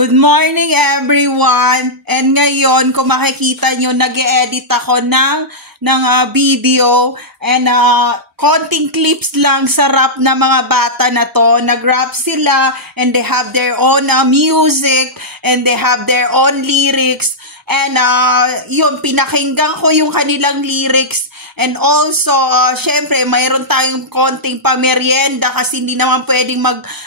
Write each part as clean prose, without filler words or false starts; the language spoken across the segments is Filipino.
Good morning everyone! And ngayon, kung makikita nyo, nag-e-edit ako ng video and konting clips lang sa rap na mga bata na to. Nag-rap sila and they have their own music and they have their own lyrics. And yun, pinakinggan ko yung kanilang lyrics. And also, syempre, mayroon tayong konting pamerienda kasi hindi naman pwedeng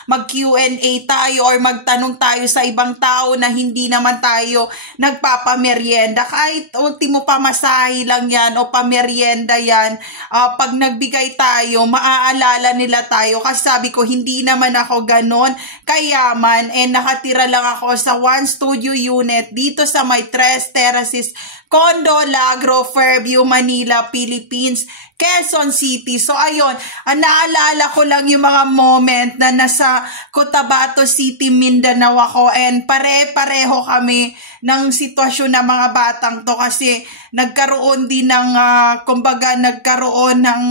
mag-Q&A tayo or magtanong tayo sa ibang tao na hindi naman tayo nagpapamerienda. Kahit ultimo pamasahe lang yan o pamerienda yan, pag nagbigay tayo, maaalala nila tayo. Kasi sabi ko, hindi naman ako ganon kayaman and nakatira lang ako sa one studio unit dito sa may Tres Terraces, Condo Lagro, Fairview, Manila, Philippines, Quezon City. So ayun, naalala ko lang yung mga moment na nasa Cotabato City, Mindanao ako and pare-pareho kami ng sitwasyon ng mga batang to kasi nagkaroon din ng, kumbaga nagkaroon ng,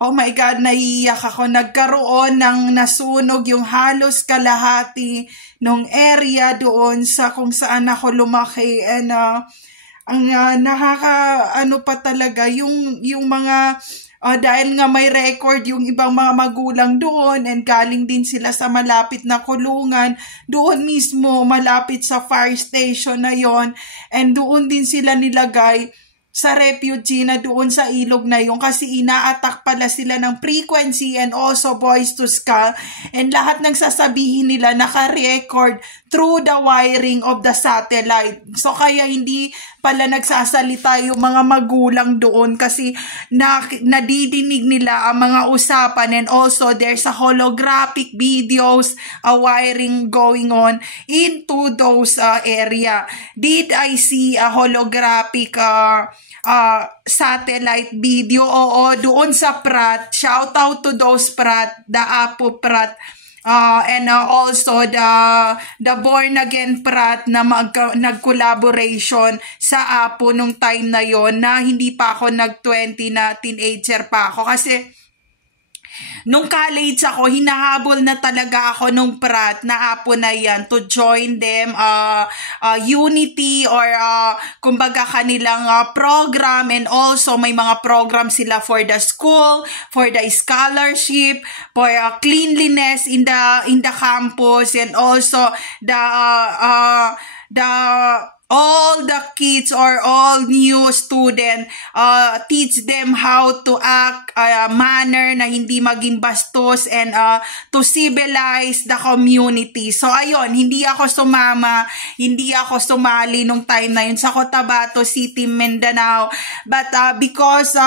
oh my God, naiiyak ako. Nagkaroon ng nasunog yung halos kalahati nung area doon sa kung saan ako lumaki. And ang nakaka-ano pa talaga yung mga dahil nga may record yung ibang mga magulang doon and galing din sila sa malapit na kulungan, doon mismo malapit sa fire station na yon and doon din sila nilagay sa refugee na doon sa ilog na yun kasi ina-attack pala sila ng frequency and also Boys to Skull and lahat ng sasabihin nila naka-record through the wiring of the satellite. So kaya hindi pala nagsasalita yung mga magulang doon kasi nadidinig nila ang mga usapan and also there's a holographic videos, a wiring going on into those area. Did I see a holographic satellite video? Oo, doon sa Prat. Shout out to those Prat, the Apo Prat. And also the Born Again Prat na nag-collaboration sa Apo nung time na yon na hindi pa ako nag-20 na teenager pa ako kasi nung college ako, hinahabol na talaga ako nung Prat na Apo na yan to join them unity or kumbaga kanilang program and also may mga program sila for the school, for the scholarship, for cleanliness in the campus and also all the kids or all new student, teach them how to act manner na hindi maging bastos and to civilize the community. So ayun, hindi ako sumama, hindi ako sumali nung time na yun sa Cotabato City, Mindanao. But because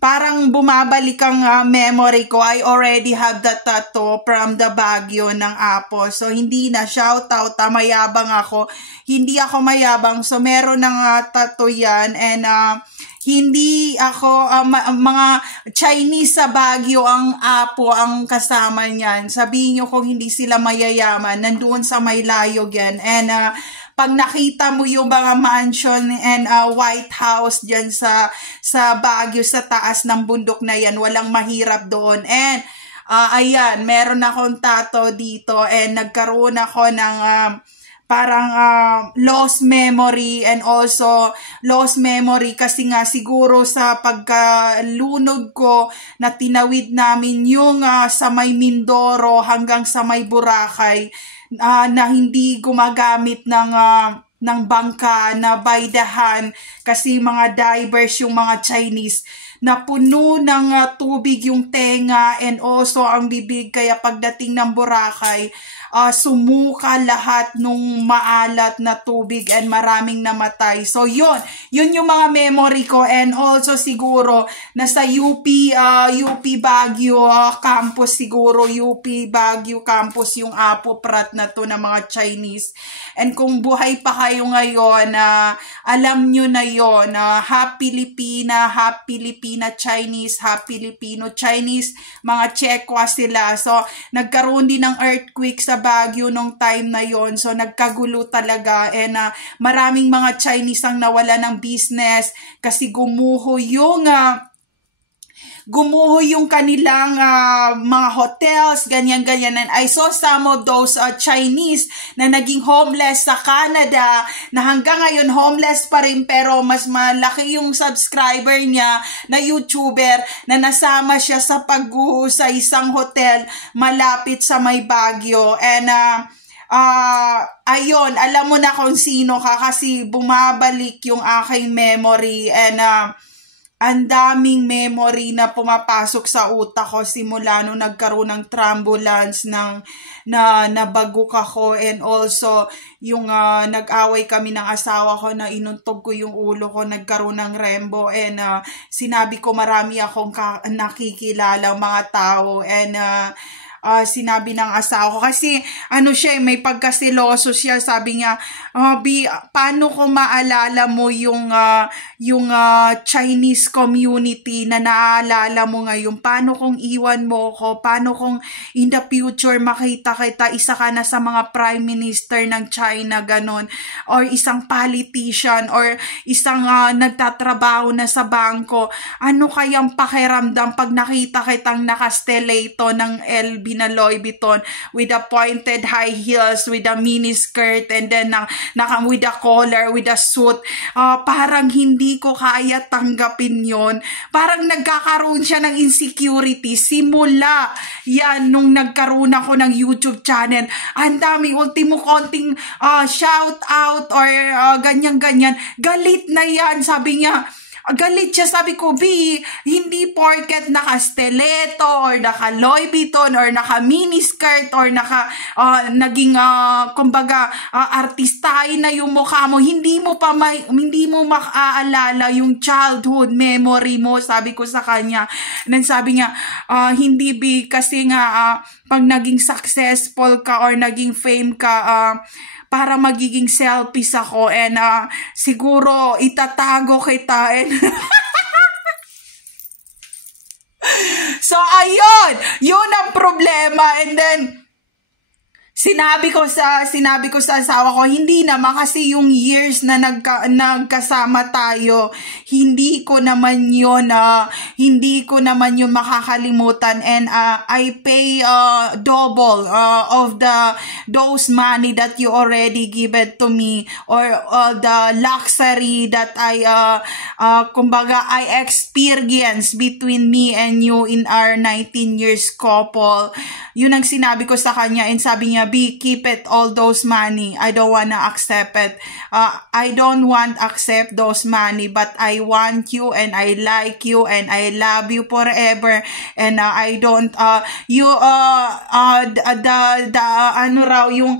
parang bumabalik ang memory ko, I already have the tattoo from the Baguio ng Apo. So, hindi na, shout out, mayabang ako. Hindi ako mayabang, so meron ng tattoo yan. And hindi ako, mga Chinese sa Baguio ang Apo, ang kasama niyan. Sabihin nyo kung hindi sila mayayaman, nandoon sa may layog yan. And pag nakita mo yung mga mansion and White House dyan sa Baguio, sa taas ng bundok na yan, walang mahirap doon. And ayan, meron akong tattoo dito and nagkaroon ako ng parang lost memory and also lost memory kasi nga siguro sa pagkalunod ko na tinawid namin yung sa may Mindoro hanggang sa may Boracay, na hindi gumagamit ng bangka na by the hand kasi mga divers yung mga Chinese na puno ng tubig yung tenga and also ang bibig kaya pagdating ng Boracay sumuka lahat nung maalat na tubig and maraming namatay. So yun yung mga memory ko and also siguro nasa UP Baguio campus siguro, UP Baguio campus yung Apo Prat na to na mga Chinese. And kung buhay pa kayo ngayon, alam nyo na yon, Happy Filipina Chinese, Happy Filipino Chinese, mga Chekwa sila. So nagkaroon din ng earthquake sa Baguio nung time na yon. So nagkagulo talaga and maraming mga Chinese ang nawala ng business kasi gumuho gumuho yung kanilang mga hotels, ganyan-ganyan. And I saw some of those Chinese na naging homeless sa Canada, na hanggang ngayon homeless pa rin, pero mas malaki yung subscriber niya na YouTuber na nasama siya sa pagguho sa isang hotel malapit sa may Baguio. And ayun, alam mo na kung sino ka kasi bumabalik yung aking memory, and ang daming memory na pumapasok sa utak ko simula nung nagkaroon ng trambulance, na nabagok ako, and also yung nag-away kami ng asawa ko na inuntog ko yung ulo ko, nagkaroon ng rembo, and sinabi ko marami akong nakikilala mga tao, and sinabi ng asawa ko, kasi siya, may pagkasiloso siya, sabi niya, Bi, paano ko maalala mo yung Chinese community na naaalala mo ngayon? Paano kung iwan mo ko? Paano kung in the future makita kita, isa ka na sa mga prime minister ng China, ganon, or isang politician, or isang nagtatrabaho na sa bangko, ano kayang pakiramdam pag nakita kitang nakasteleto ng LB na Louis Vuitton with a pointed high heels, with a mini skirt, and then with a collar, with a suit? Parang hindi ko kaya tanggapin yon. Parang nagkakaroon siya ng insecurity simula yan nung nagkaroon ako ng YouTube channel. Ang daming ultimo konting shout out or ganyan-ganyan, galit na yan, sabi niya. Galit siya, sabi ko, Bi, hindi porket naka-stiletto or naka-Louis Vuitton or naka-miniskirt or naging, kumbaga, artistahin na yung mukha mo, hindi mo makaalala yung childhood memory mo, sabi ko sa kanya. And then sabi niya, hindi, Bi, kasi nga, pag naging successful ka or naging fame ka, para magiging selfish ako, and siguro itatago kita, and so ayun, yun ang problema. And then sinabi ko sa asawa ko, hindi naman kasi yung years na nagkasama tayo, hindi ko naman yun makakalimutan, and I pay double of those money that you already given to me, or the luxury that kumbaga I experience between me and you in our 19 years couple. Yun ang sinabi ko sa kanya, and sabi niya, Bi, keep it, all those money. I don't wanna accept it. I don't want accept those money, but I want you, and I like you, and I love you forever, and I don't yung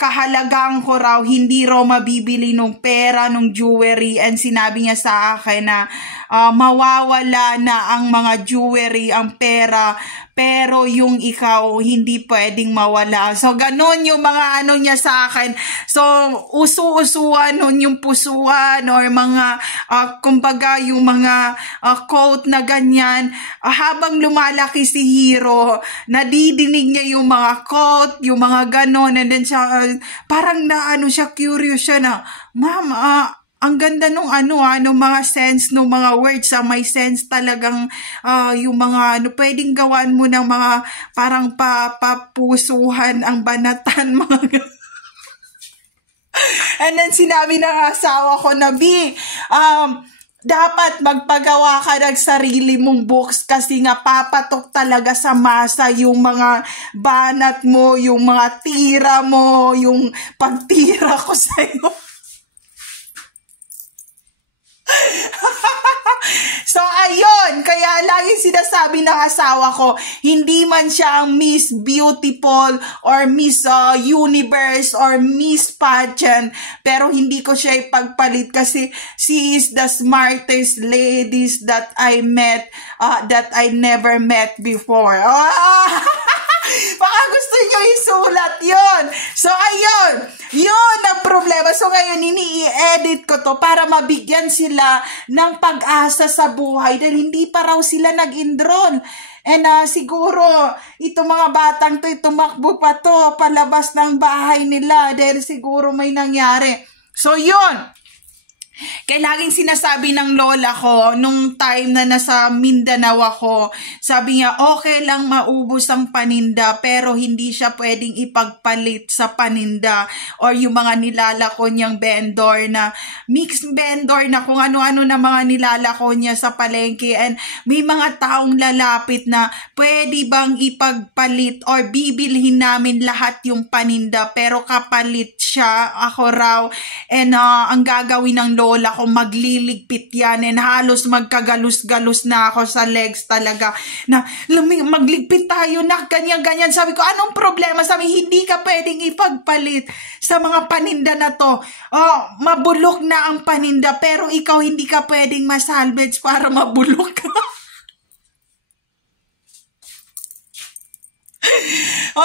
kahalagang ko raw, hindi raw mabibili nung pera, nung jewelry. And sinabi niya sa akin na mawawala na ang mga jewelry, ang pera, pero yung ikaw hindi pwedeng mawala. So ganun yung mga niya sa akin. So usu-usuan nun yung pusuan, or mga kumbaga yung mga quote na ganyan. Habang lumalaki si Hero, nadidinig niya yung mga quote, yung mga ganon, and then siya parang siya curious siya na, Ma'am, ang ganda nung mga sense nung mga words, may sense talagang yung mga pwedeng gawan mo ng mga parang papusuhan ang banatan, mga And then sinabi ng asawa ko na, Bi, dapat magpagawa ka ng sarili mong books, kasi nga papatok talaga sa masa yung mga banat mo, yung mga tira mo, yung pagtira ko sa'yo. So ayun, kaya lagi sinasabi ng asawa ko, hindi man siya ang Miss Beautiful or Miss Universe or Miss Pageant, pero hindi ko siya ipagpalit, kasi she is the smartest ladies that I met, that I never met before. Baka gusto nyo isulat yun. So, ayun. Yun ang problema. So, ngayon, ini-edit ko to para mabigyan sila ng pag-asa sa buhay, dahil hindi pa raw sila nag-enroll. And siguro, itong mga batang to, tumakbo pa to, palabas ng bahay nila, dahil siguro may nangyari. So, yun. Kaya laging sinasabi ng lola ko, nung time na nasa Mindanao ako, sabi niya, okay lang maubos ang paninda, pero hindi siya pwedeng ipagpalit sa paninda or yung mga nilalako niyang vendor na mixed vendor na kung ano-ano na mga nilalako niya sa palengke. And may mga taong lalapit na pwede bang ipagpalit or bibilhin namin lahat yung paninda, pero kapalit siya, ako raw. And ang gagawin ng lola ko, magliligpit yan, and halos magkagalus-galus na ako sa legs talaga, na magligpit tayo na ganyan-ganyan. Sabi ko, anong problema? Sabi, hindi ka pwedeng ipagpalit sa mga paninda na to. Mabulok na ang paninda, pero ikaw hindi ka pwedeng masalvage para mabulok ka.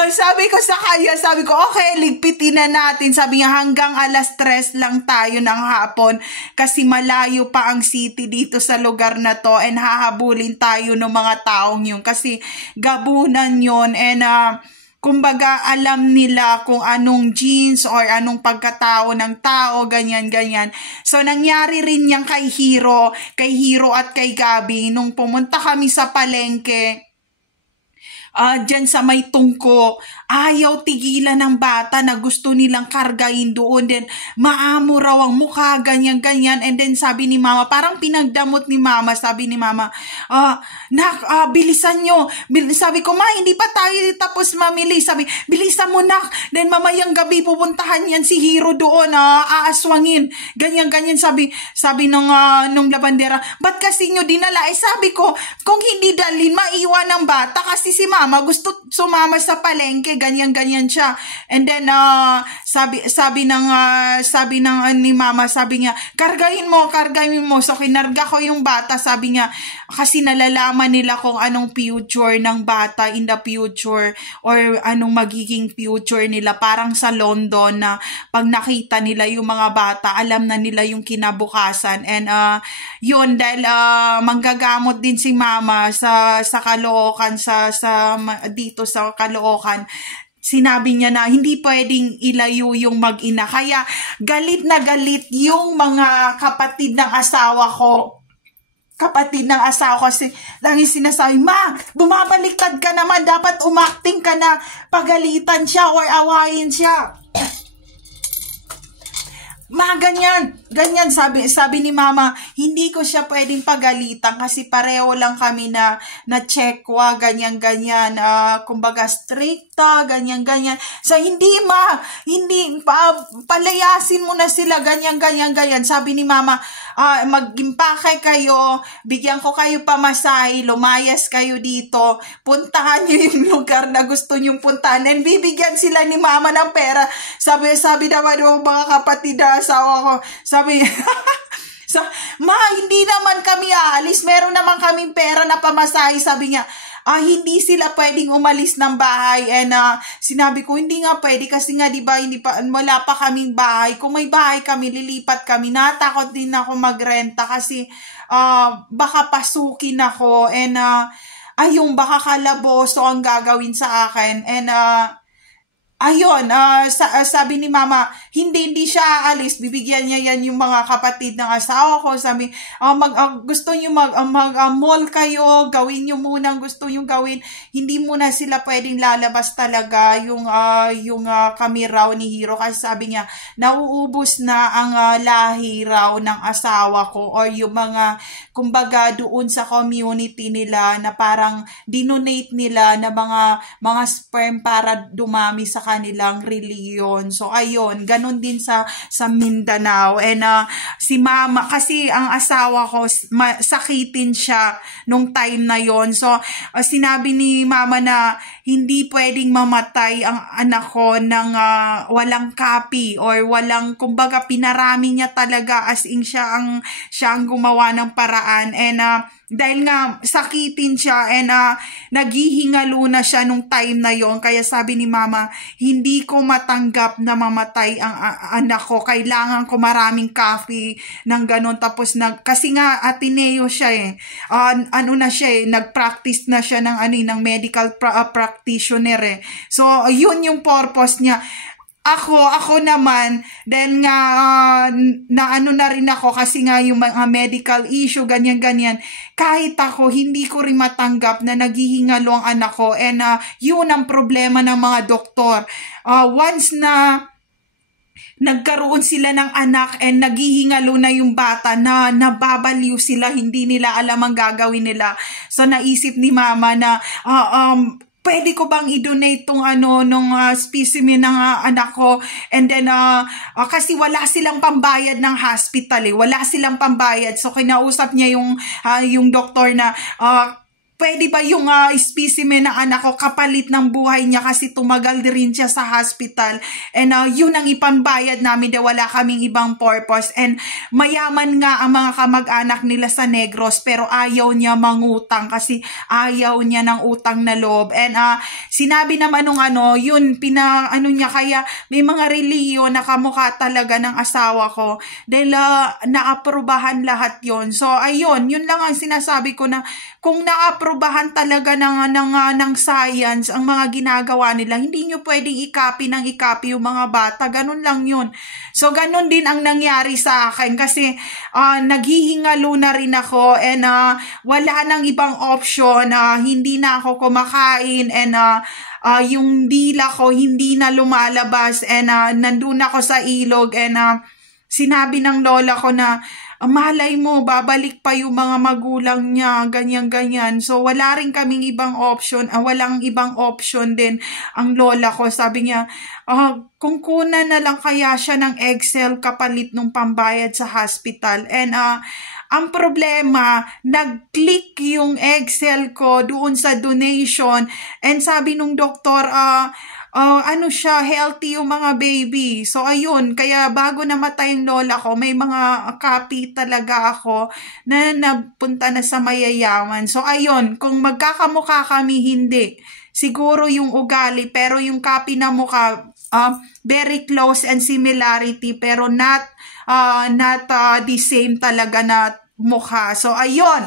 Sabi ko sa kanya, sabi ko, okay, ligpitin na natin. Sabi niya, hanggang 3:00 lang tayo ng hapon kasi malayo pa ang city dito sa lugar na to, and hahabulin tayo ng mga taong yun kasi gabunan yun. And kumbaga, alam nila kung anong genes or anong pagkatao ng tao, ganyan-ganyan. So, nangyari rin yan kay Hiro at kay Gabi nung pumunta kami sa palengke. Dyan sa may tungko, ayaw tigilan ng bata na gusto nilang kargain doon. Then, maamo raw ang mukha, ganyan-ganyan. And then, sabi ni mama, parang pinagdamot ni mama, sabi ni mama, nak, bilisan nyo. Sabi ko, ma, hindi pa tayo tapos mamili. Sabi, bilisan mo, nak. Then, mamayang gabi, pupuntahan yan si Hiro doon, aaswangin. Ganyan-ganyan, sabi nung labandera, ba't kasi nyo dinala? Sabi ko, kung hindi dalhin, maiwan ng bata kasi si mama gusto sumama sa palengke, ganyan-ganyan siya. And then sabi ng ni mama, sabi niya, kargahin mo. So kinarga ko yung bata, sabi niya, kasi nalalaman nila kung anong future ng bata in the future or anong magiging future nila. Parang sa London na pag nakita nila yung mga bata, alam na nila yung kinabukasan. And yun, dahil manggagamot din si mama sa Caloocan, dito sa Caloocan, sinabi niya na hindi pwedeng ilayo yung mag-ina. Kaya galit na galit yung mga kapatid ng asawa ko kasi lagi sinasabi, ma, bumabaliktad ka naman, dapat umakting ka na pagalitan siya or awayin siya. Ma, ganyan, sabi ni mama, hindi ko siya pwedeng pagalitan kasi pareho lang kami na tsekwa, ganyan-ganyan, kumbaga stricta, ganyan-ganyan. So, hindi palayasin mo na sila, ganyan-ganyan. Sabi ni mama, mag-impake kayo, bigyan ko kayo pamasahe, lumayas kayo dito, puntahan nyo yung lugar na gusto nyong puntahan, and bibigyan sila ni mama ng pera. Sabi naman yung mga kapatid na asawa ko, sabi ma, hindi naman kami aalis, meron naman kaming pera na pamasahe. Sabi niya, hindi sila pwedeng umalis ng bahay. And sinabi ko, hindi nga pwede kasi nga, di ba, wala pa kaming bahay. Kung may bahay kami, lilipat kami. Natakot din ako magrenta kasi baka pasukin ako, and ayun, baka kalaboso ang gagawin sa akin. And ayun, sabi ni mama, hindi siya aalis, bibigyan niya yan yung mga kapatid ng asawa ko. Sabi, gusto nyo mag-mall kayo, gawin nyo muna ang gusto nyo gawin. Hindi muna sila pwedeng lalabas talaga yung kami raw ni Hiro. Kasi sabi niya, nauubos na ang lahi raw ng asawa ko, or yung mga, kumbaga doon sa community nila na parang dinonate nila na mga sperm para dumami sa kanilang reliyon. So, ayun, ganun din sa Mindanao. And si mama, kasi ang asawa ko, sakitin siya nung time na yon. So, sinabi ni mama na hindi pwedeng mamatay ang anak ko ng walang copy or walang, kumbaga, pinarami niya talaga, as in siya ang gumawa ng paraan. And dahil nga sakitin siya, and naghihingalo na siya nung time na yon. Kaya sabi ni mama, hindi ko matanggap na mamatay ang anak ko, kailangan ko maraming coffee ng ganon. Tapos kasi nga Ateneo siya nag-practice na siya ng medical practitioner. So yun yung purpose niya. ako naman, then nga, na ano na rin ako kasi nga yung mga medical issue, ganyan. Kahit ako, hindi ko rin matanggap na naghihingalo ang anak ko. And yun ang problema ng mga doktor. Once na nagkaroon sila ng anak and naghihingalo na yung bata, na nababaliw sila, hindi nila alam ang gagawin nila. So naisip ni mama na, pwede ko bang i-donate tong nung specimen ng anak ko, and then kasi wala silang pambayad ng hospital wala silang pambayad. So kinausap niya yung doktor na pwede ba yung specimen ng anak ko kapalit ng buhay niya kasi tumagal rin siya sa hospital, and yun ang ipambayad namin, de wala kaming ibang purpose. And mayaman nga ang mga kamag-anak nila sa Negros, pero ayaw niya mangutang kasi ayaw niya ng utang na loob. And sinabi naman nung yun niya, kaya may mga reliyo na kamukha talaga ng asawa ko dahil naaprubahan lahat yon. So ayun, yun lang ang sinasabi ko, na kung naaprubahan talaga ng science ang mga ginagawa nila, hindi nyo pwedeng i-copy yung mga bata. Ganun lang yun. So, ganun din ang nangyari sa akin kasi naghihingalo na rin ako, and wala nang ibang option. Hindi na ako kumakain, and yung dila ko hindi na lumalabas, and nandun ako sa ilog, and sinabi ng lola ko na, malay mo, babalik pa yung mga magulang niya, ganyan. So, wala rin kaming ibang option, walang ibang option din ang lola ko. Sabi niya, kung kuna na lang kaya siya ng Excel kapalit nung pambayad sa hospital. And ang problema, nag-click yung Excel ko doon sa donation, and sabi nung doktor, healthy yung mga baby. So, ayun, kaya bago namatay yung lola ko, may mga copy talaga ako na napunta na sa mayayaman. So, ayun, kung magkakamukha kami, hindi. Siguro yung ugali, pero yung copy na mukha, very close and similarity, pero not the same talaga na mukha. So, ayun.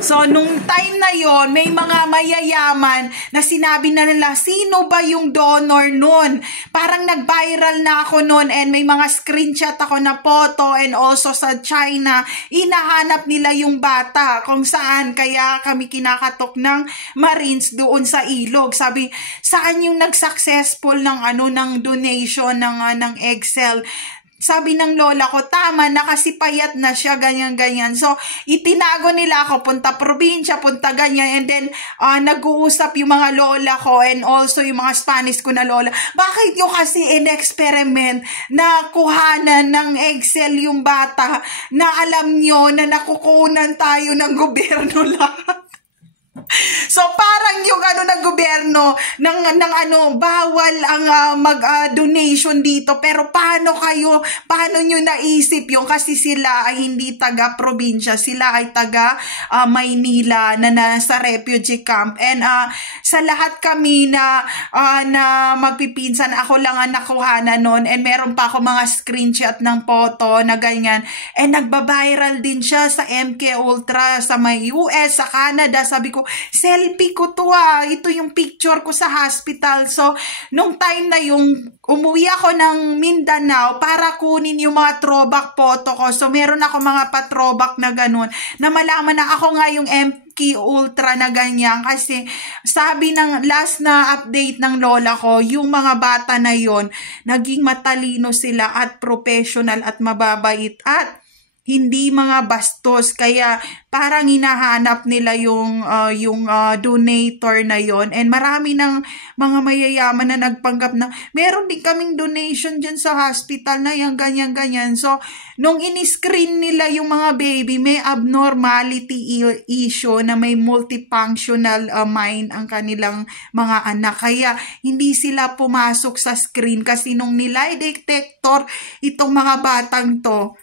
So, nung time na yon, may mga mayayaman na sinabi na nila, sino ba yung donor nun? Parang nag-viral na ako nun, and may mga screenshot ako na photo, and also sa China, inahanap nila yung bata kung saan. Kaya kami kinakatok ng Marines doon sa ilog. Sabi, saan yung nag-successful ng donation ng Excel? Sabi ng lola ko, tama na kasi payat na siya, ganyan. So, itinago nila ako, punta probinsya, punta ganyan, and then, nag-uusap yung mga lola ko, and also yung mga Spanish ko na lola. Bakit yung kasi in-experiment na kuhanan ng Excel yung bata, na alam nyo na nakukunan tayo ng gobyerno lahat? So parang yung ng gobyerno ng bawal ang mag-donation dito, pero paano nyo naisip yung, kasi sila ay hindi taga probinsya, sila ay taga Maynila na nasa refugee camp, and sa lahat kami na magpipinsan, ako lang ang nakuhanan nun, and meron pa ako mga screenshot ng photo na ganyan, and nagba-viral din siya sa MK Ultra, sa may US, sa Canada. Sabi ko, selfie ko to ito yung picture ko sa hospital. So, nung time na yung umuwi ako ng Mindanao para kunin yung mga throwback photo ko. So, meron ako mga pa-throwback na ganun, na malaman na ako nga yung MK Ultra na ganyan, kasi sabi ng last na update ng lola ko, yung mga bata na yon naging matalino sila at professional at mababait at hindi mga bastos, kaya parang hinahanap nila yung donator na yon. And marami ng mga mayayaman na nagpanggap na meron din kaming donation dyan sa hospital na yung ganyan. So, nung in-screen nila yung mga baby, may abnormality issue na may multifunctional mind ang kanilang mga anak. Kaya hindi sila pumasok sa screen, kasi nung nilay detector itong mga batang to,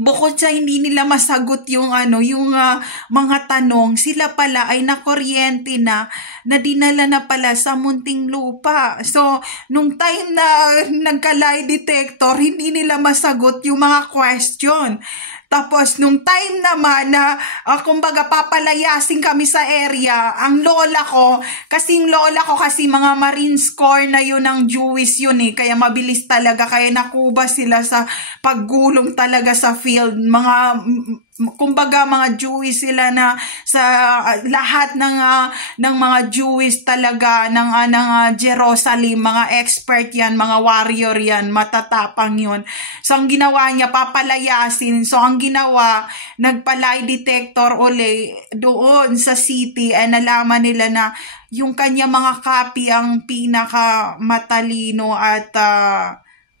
bukod sa hindi nila masagot yung mga tanong, sila pala ay nakuryente na dinala na pala sa Muntinlupa. So, nung time na nagka-lie detector, hindi nila masagot yung mga question. Tapos nung time naman na kumbaga papalayasin kami sa area, ang lola ko, kasing lola ko kasi mga Marines Corps na yun ang Jewish yun kaya mabilis talaga, kaya nakuba sila sa paggulong talaga sa field. Kumbaga mga Jewish sila na sa lahat ng mga Jewish talaga ng Jerusalem, mga expert yan, mga warrior yan, matatapang yun. So ang ginawa niya, papalayasin. So ang ginawa, nagpa-lie detector uli doon sa city, ay nalaman nila na yung kanya mga copy ang pinaka matalino at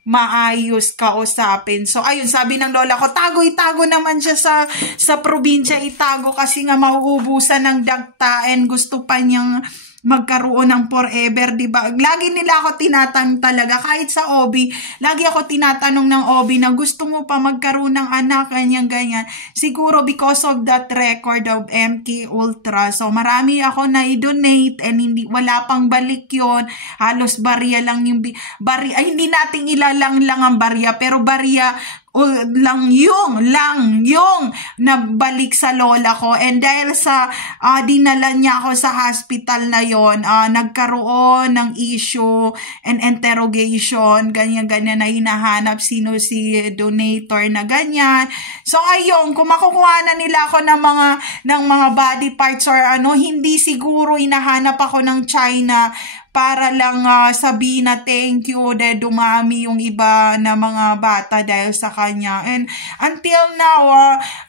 maayos kausapin. So ayun, sabi ng lola ko, itago naman siya sa probinsya, itago kasi nga mauubusan ng dagta and gusto pa niyang magkaroon ng forever, diba? Lagi nila ako tinatanong talaga, kahit sa OB, lagi ako tinatanong ng OB na gusto mo pa magkaroon ng anak, ganyan. Siguro because of that record of MK Ultra. So marami ako na i-donate and wala pang balik yon. Halos barya lang yung hindi nating ilalang ang barya, pero barya lang yung nabalik sa lola ko. And dahil sa dinala niya ako sa hospital na yon, nagkaroon ng issue and interrogation, ganyan na hinahanap sino si donator na ganyan. So ayun, kung makukuha na nila ako ng mga body parts or hindi siguro hinahanap ako ng China para lang sabihin na thank you dahil dumami yung iba na mga bata dahil sa kanya. And until now,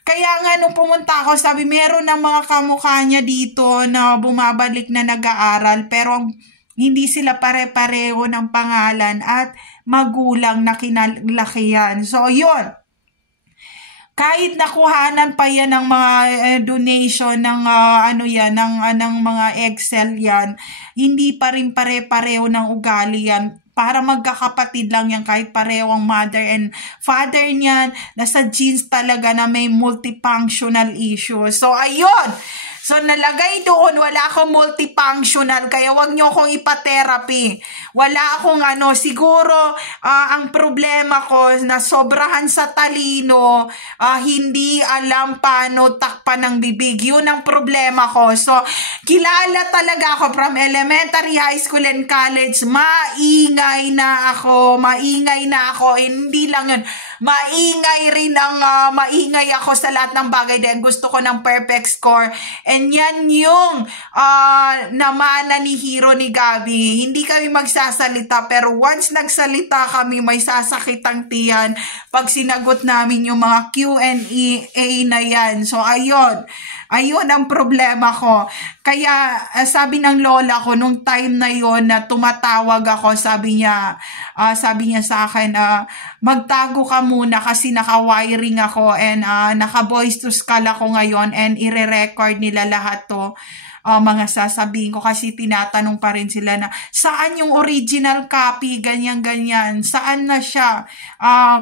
kaya nga nung pumunta ako, sabi meron ng mga kamukha niya dito na bumabalik na nag-aaral, pero hindi sila pare-pareho ng pangalan at magulang na kinalakihan. So yun, kahit nakuhanan pa yan ng mga donation ng ng mga Excel yan, hindi pa rin pare-pareho ng ugali yan. Para magkakapatid lang yan, kahit pareho ang mother and father niyan, nasa genes talaga na may multifunctional issue. So ayun, so nalagay doon, wala akong multifunctional, kaya wag nyo akong ipa-therapy. Wala akong siguro ang problema ko na sobrahan sa talino, hindi alam paano takpan ng bibig. Yun ang problema ko. So kilala talaga ako from elementary, high school, and college. Maingay na ako. Hindi lang yun. Maingay ako sa lahat ng bagay dahil gusto ko ng perfect score. And yan yung namana ni Hero ni Gabi. Hindi kami magsasalita, pero once nagsalita kami, may sasakit ang tiyan pag sinagot namin yung mga Q&A na yan. So ayun ang problema ko. Kaya sabi ng lola ko nung time na yon na tumatawag ako, sabi niya sa akin, magtago ka muna kasi naka-wiring ako and naka-voice to skull ako ngayon and ire-record nila lahat to. Mga sasabihin ko kasi tinatanong pa rin sila na saan yung original copy, ganyan, saan na siya,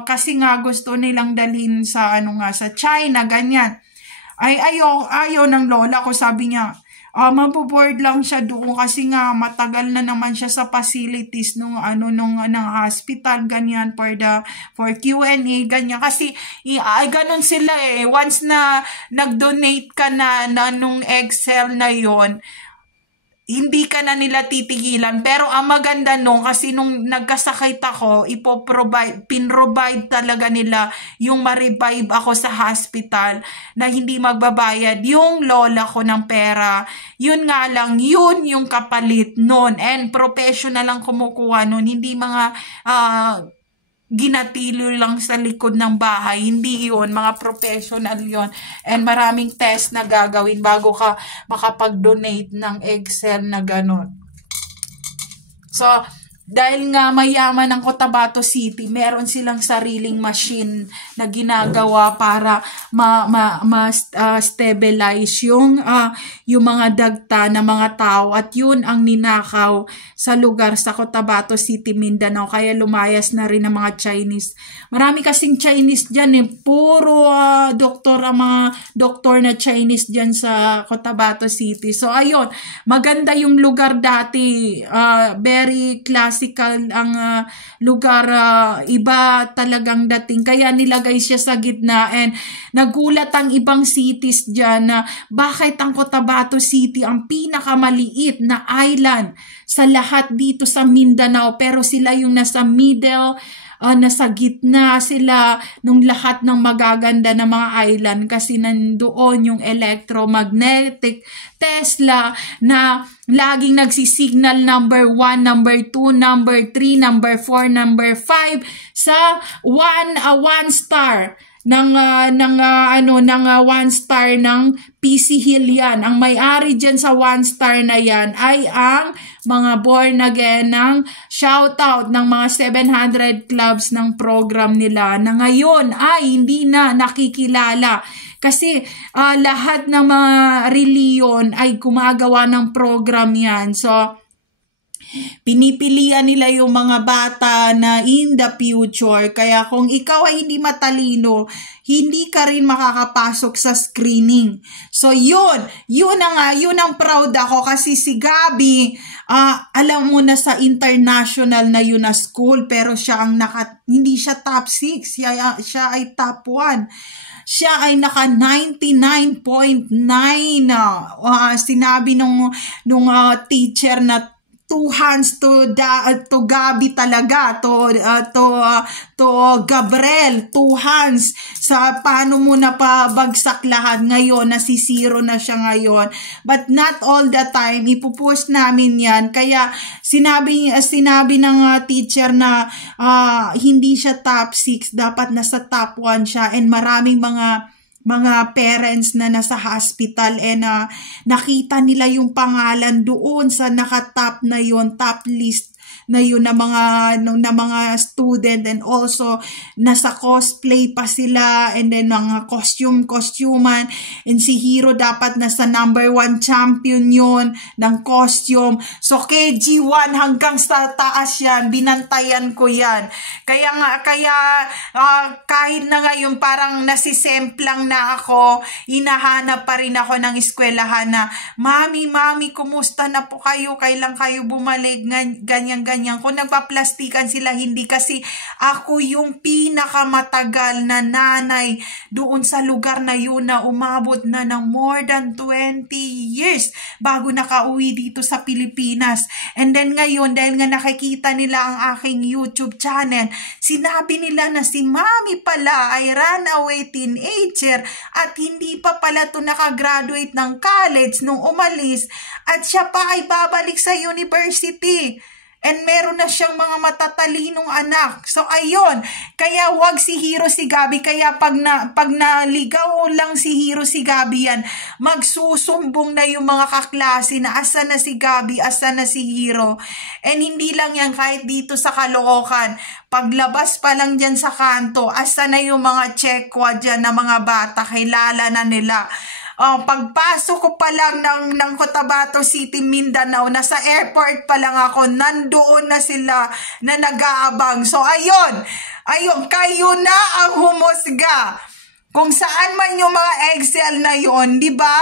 kasi nga gusto nilang dalhin sa sa China, ganyan. Ay ayaw ng lola ko, sabi niya maboboard lang siya doon kasi nga matagal na naman siya sa facilities nung hospital, ganyan, for Q&A, ganyan, kasi ganun sila once na nag-donate ka na nung Excel na yon, hindi ka na nila titigilan. Pero ang maganda nung, kasi nung nagkasakit ako, pinrovide talaga nila yung ma-revive ako sa hospital na hindi magbabayad yung lola ko ng pera. Yun nga lang, yun yung kapalit nun. And professional lang kumukuha nun, hindi mga ginatilo lang sa likod ng bahay. Hindi yun, mga professional yun. And maraming test na gagawin bago ka makapag-donate ng Excel na gano'n. So, dahil nga mayaman ang Cotabato City, meron silang sariling machine na ginagawa para stabilize yung mga dagta ng mga tao, at yun ang ninakaw sa lugar sa Cotabato City, Mindanao. Kaya lumayas na rin ang mga Chinese. Marami kasing Chinese dyan puro doktor, ang mga doktor na Chinese dyan sa Cotabato City. So ayun, maganda yung lugar dati, very classy classical ang lugar, iba talagang dating. Kaya nilagay siya sa gitna, and nagulat ang ibang cities dyan na bakit ang Cotabato City ang pinakamaliit na island sa lahat dito sa Mindanao, pero sila yung nasa middle, nasa gitna sila nung lahat ng magaganda na mga island, kasi nandoon yung electromagnetic Tesla na laging nagsisignal number 1, number 2, number 3, number 4, number 5 sa one star ng one star ng PC Hill yan. Ang may-ari dyan sa one star na yan ay ang mga born again ng shoutout ng mga 700 clubs ng program nila na ngayon ay hindi na nakikilala. Kasi lahat ng mga reliyon ay gumagawa ng program yan. So, pinipilian nila yung mga bata na in the future. Kaya kung ikaw ay hindi matalino, hindi ka rin makakapasok sa screening. So yun ang proud ako, kasi si Gabby, alam mo na sa international na yun na school, pero siya ang hindi siya top 6, siya ay top 1. Siya ay naka 99.9. Sinabi nung teacher na 2 hands to Gabi talaga, to Gabriel, 2 hands sa paano mo napabagsak lahat. Ngayon nasisiro na siya ngayon, but not all the time. Ipupost namin yan. Kaya sinabi ng teacher na hindi siya top 6, dapat nasa top 1 siya, and maraming mga parents na nasa hospital, and nakita nila yung pangalan doon sa nakatop na yon, top list na yun na mga student, and also nasa cosplay pa sila, and then mga costume-costuman, and si Hero dapat nasa number 1 champion yun ng costume. So KG1 hanggang sa taas yan, binantayan ko yan. Kaya kahit na ngayon parang nasisemplang na ako, hinahanap pa rin ako ng eskwelahan na, Mami, kumusta na po kayo? Kailan kayo bumalik? Ganyan. Kung nagpaplastikan sila, hindi, kasi ako yung pinakamatagal na nanay doon sa lugar na yun, na umabot na ng more than 20 years bago nakauwi dito sa Pilipinas. And then ngayon, dahil nga nakikita nila ang aking YouTube channel, sinabi nila na si Mami pala ay runaway teenager at hindi pa pala to nakagraduate ng college nung umalis, at siya pa ay babalik sa university. And meron na siyang mga matatalinong anak. So ayun, kaya wag si Hero si Gabi. Kaya pag naligaw lang si Hero si Gabi yan, magsusumbong na yung mga kaklase na asa na si Gabi, asa na si Hero. And hindi lang yan, kahit dito sa Caloocan, paglabas pa lang dyan sa kanto, asa na yung mga tsekwa dyan na mga bata, kilala na nila. Pagpasok ko pa lang ng Cotabato City, Mindanao, nasa airport pa lang ako, nandoon na sila na nag-aabang. So ayun, kayo na ang humusga. Kung saan man yung mga Excel na yon, di ba?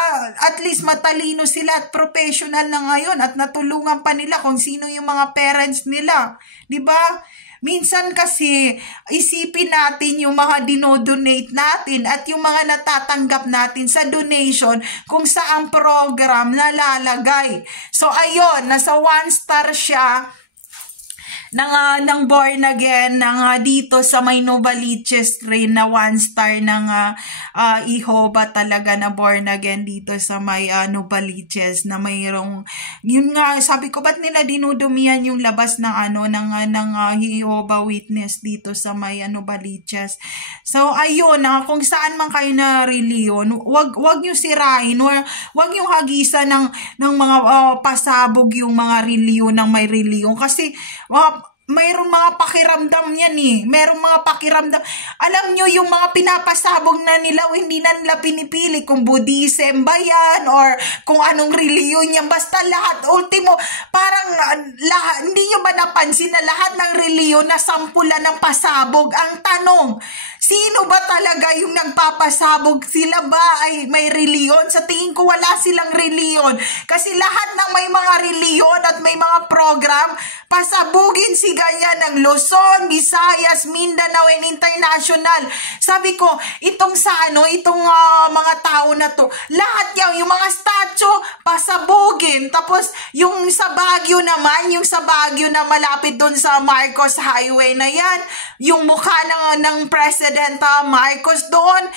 At least matalino sila at professional na ngayon, at natulungan pa nila kung sino yung mga parents nila, di ba? Minsan kasi, isipin natin yung mga dinodonate natin at yung mga natatanggap natin sa donation kung saang program nalalagay. So, ayun, nasa 1 star siya ng born again dito sa may Novaliches rin na 1 star ng Jehovah talaga na born again dito sa may Novaliches na mayroong, yun nga sabi ko, ba't nila dinudumihan yung labas ng Jehovah Witness dito sa may Novaliches. So ayun, kung saan man kayo na reliyon, wag niyo sirain or wag niyo hagisan ng mga pasabog yung mga reliyon ng may reliyon, kasi mayroong mga pakiramdam yan Mayroong mga pakiramdam. Alam nyo, yung mga pinapasabog na nila, hindi na nila pinipili kung Buddhism ba yan or kung anong reliyon yan. Basta lahat, ultimo, parang hindi nyo ba napansin na lahat ng reliyon na sampula ng pasabog? Ang tanong, sino ba talaga yung nagpapasabog? Sila ba ay may reliyon? Sa tingin ko wala silang reliyon. Kasi lahat ng may mga reliyon at may mga program, pasabugin si ganyan ng Luzon, Visayas, Mindanao, and International. Sabi ko, itong mga tao na to, lahat yung mga statue, pasabugin. Tapos, yung sa Baguio naman, yung sa Baguio na malapit doon sa Marcos Highway na yan, yung mukha ng President Marcos doon,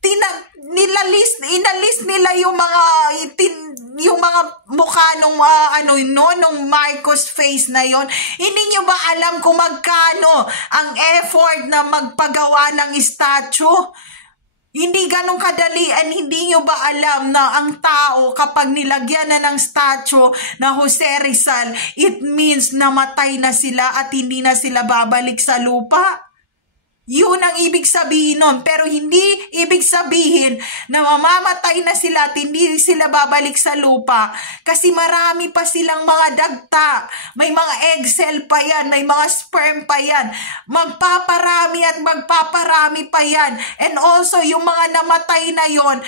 inalis nila yung mga mukha nung Marcos face na yon. Hindi nyo ba alam kung magkano ang effort na magpagawa ng statue? Hindi ganun kadali, and hindi nyo ba alam na ang tao kapag nilagyan na ng statue na Jose Rizal, it means namatay na sila at hindi na sila babalik sa lupa? Yun ang ibig sabihin nun. Pero hindi ibig sabihin na mamamatay na sila at hindi sila babalik sa lupa. Kasi marami pa silang mga dagta. May mga egg cell pa yan. May mga sperm pa yan. Magpaparami at magpaparami pa yan. And also, yung mga namatay na yon,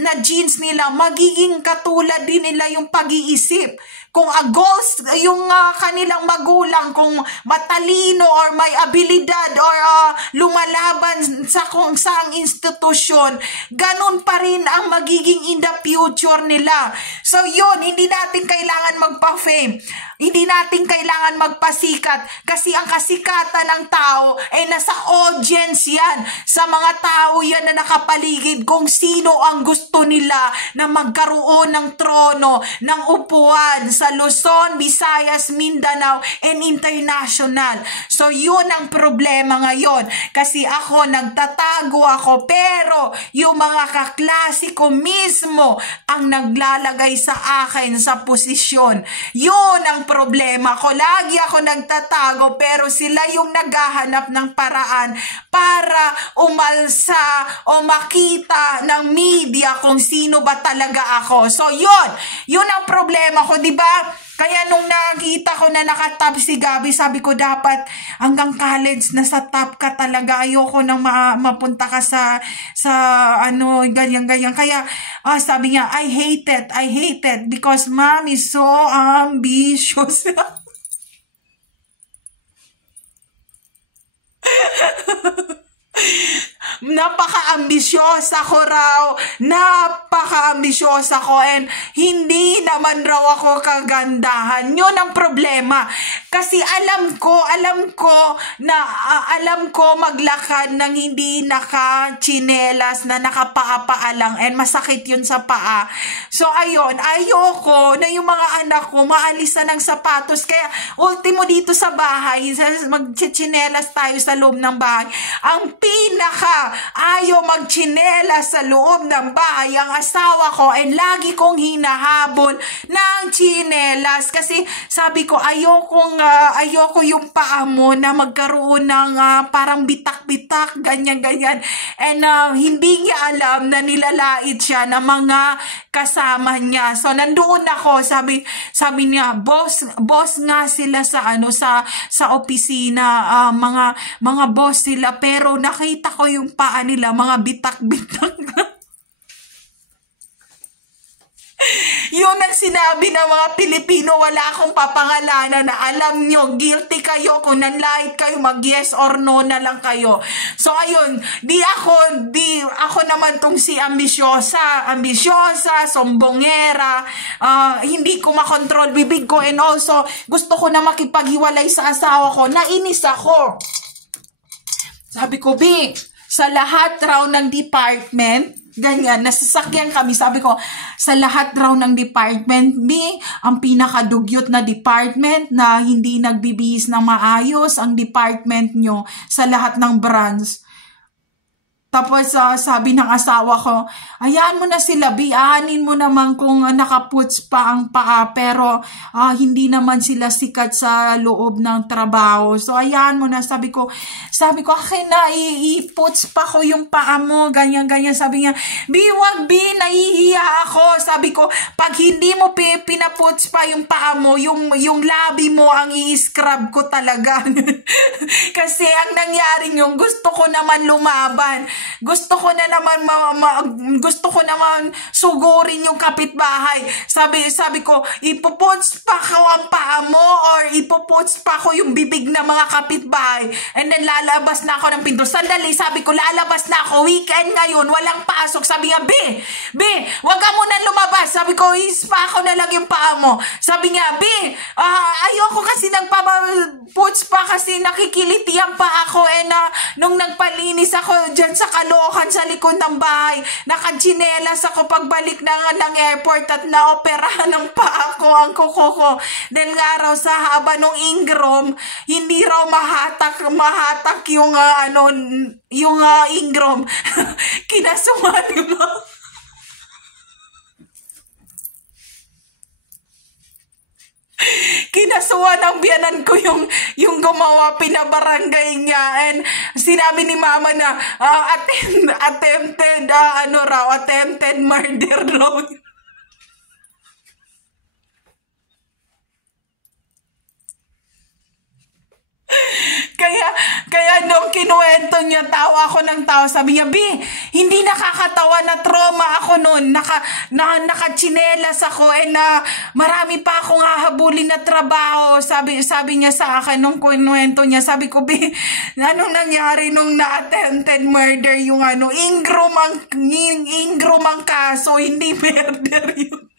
na genes nila, magiging katulad din nila yung pag-iisip. Kung goals yung kanilang magulang, kung matalino or may abilidad or lumalaban sa kung saang institusyon, ganun pa rin ang magiging in the future nila. So yun, hindi natin kailangan magpa-fame. Hindi natin kailangan magpasikat kasi ang kasikatan ng tao ay nasa audience yan. Sa mga tao yan na nakapaligid kung sino ang gusto nila na magkaroon ng trono, ng upuan sa Luzon, Visayas, Mindanao, and International. So yun ang problema ngayon. Kasi ako, nagtatago ako, pero yung mga kaklase ko mismo ang naglalagay sa akin sa posisyon. Yun ang problema ko. Lagi ako nagtatago, pero sila yung naghahanap ng paraan para umalsa o makita ng media kung sino ba talaga ako. So yun ang problema ko, di ba? Kaya nung nakita ko na nakatop si Gabby, sabi ko dapat hanggang college na sa top ka talaga. Ayoko nang mapunta ka sa ganyan. Kaya sabi niya, I hate it because mom is so ambitious. Napaka-ambisyosa ko raw. Napaka-ambisyosa ko, and hindi naman raw ako kagandahan. Yun ang problema. Kasi alam ko maglakad ng hindi naka-chinelas, na nakapaa lang, and masakit yun sa paa. So ayun, ayoko na yung mga anak ko maalisan ng sapatos. Kaya ultimo dito sa bahay, mag-chinelas tayo sa loob ng bahay. Ang ayaw magchinelas sa loob ng bahay ang asawa ko, and lagi kong hinahabol ng chinelas kasi sabi ko ayoko yung paa mo na magkaroon ng parang bitak-bitak, ganyan, and hindi niya alam na nilalait siya ng mga kasama niya. So nandoon ako, sabi niya, boss nga sila sa opisina, mga boss sila, pero nakita ko yung paa nila, mga bitak-bitak. Yun ang sinabi ng mga Pilipino, wala akong papangalanan, na alam nyo, guilty kayo, kung nanlait kayo, mag yes or no na lang kayo. So ayun, di ako naman tong si ambisyosa, sombongera, hindi ko makontrol bibig ko, and also gusto ko na makipaghiwalay sa asawa ko, nainis ako. Sabi ko, Bing, sa lahat raw ng department, ganyan, nasasakyan kami, sabi ko, sa lahat raw ng department, Bing, ang pinakadugyot na department na hindi nagbibihis ng maayos, ang department nyo sa lahat ng branch. Tapos sabi ng asawa ko, ayan mo na sila, bianin mo naman kung nakaputs pa ang paa, pero hindi naman sila sikat sa loob ng trabaho. So ayan mo na, sabi ko, akin na, iputs pa ko yung paa mo, ganyan. Sabi niya, wag, nahihiya ako. Sabi ko, pag hindi mo pinaputs pa yung paa mo, yung labi mo ang i-scrub ko talaga. Kasi ang nangyari yung gusto ko naman lumaban. gusto ko na naman gusto ko naman sugurin yung kapitbahay. Sabi ko, ipuputs pa ko ang paa mo or ipuputs pa ko yung bibig ng mga kapitbahay. And then lalabas na ako ng pinto. Sandali, sabi ko, lalabas na ako. Weekend ngayon, walang pasok. Sabi niya, Be, wag ka muna lumabas. Sabi ko, ispa ko na lang yung paa mo. Sabi niya, Be, ayoko kasi nagpaputs pa kasi nakikiliti ang paa ko. Nung nagpalinis ako dyan sa Caloocan sa likod ng bahay, nakachinelas ako pagbalik ng airport at naoperahan ng paa ko, ang kuko ko. Dahil nga raw sa haba ng ingroom, hindi raw mahatak yung ingroom. Kinasuhan mo. Kinasuhan ng biyanan ko yung gumawa, pinabarangay niya, and sinabi ni mama na attempted murder raw. Kaya nung kinuwento niya, tawa ako ng tawa. Sabi niya, Bi, hindi nakakatawa, na trauma ako noon. Nakachinelas ako, marami pa akong hahabulin na trabaho. Sabi niya sa akin nung kinuwento niya. Sabi ko, Bi, anong nangyari nung na-attempted murder yung ingroom ang kaso, hindi murder yun.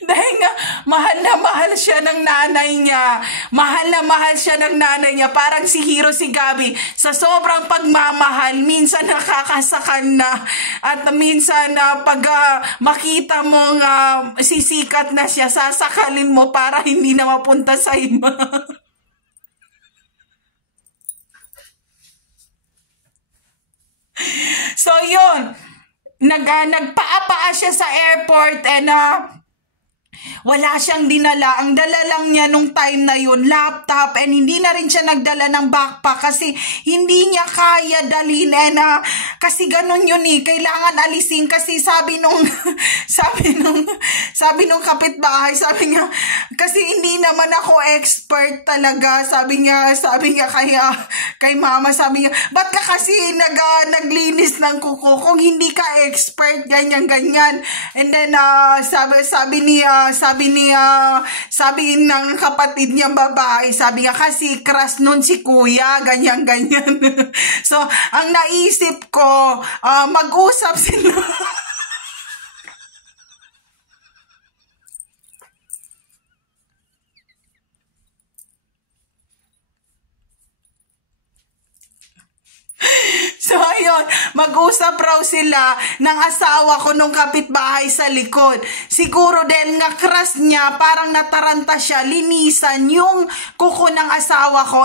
Dahil nga, mahal na mahal siya ng nanay niya. Mahal na mahal siya ng nanay niya. Parang si Hero, si Gabi. Sa sobrang pagmamahal, minsan nakakasakan na. At minsan, pag makita mong sisikat na siya, sasakalin mo para hindi na mapunta sa iba. So, yun. Nagpaa siya sa airport and wala siyang dinala. Ang dala lang niya nung time na yun, laptop, and hindi na rin siya nagdala ng backpack kasi hindi niya kaya dalhin, and kasi ganun yun kailangan alisin kasi sabi nung kapitbahay, sabi niya, kasi hindi naman ako expert talaga, sabi niya kay mama, sabi niya, ba't ka kasi naglinis ng kuko kung hindi ka expert, ganyan. And then sabi ng kapatid niya babae, sabi niya kasi crush nun si kuya, ganyan. So, ang naisip ko, mag-usap sila. So, ayun, mag-usap raw sila ng asawa ko nung kapitbahay sa likod. Siguro dahil nga crush niya, parang nataranta siya, linisan yung kuko ng asawa ko.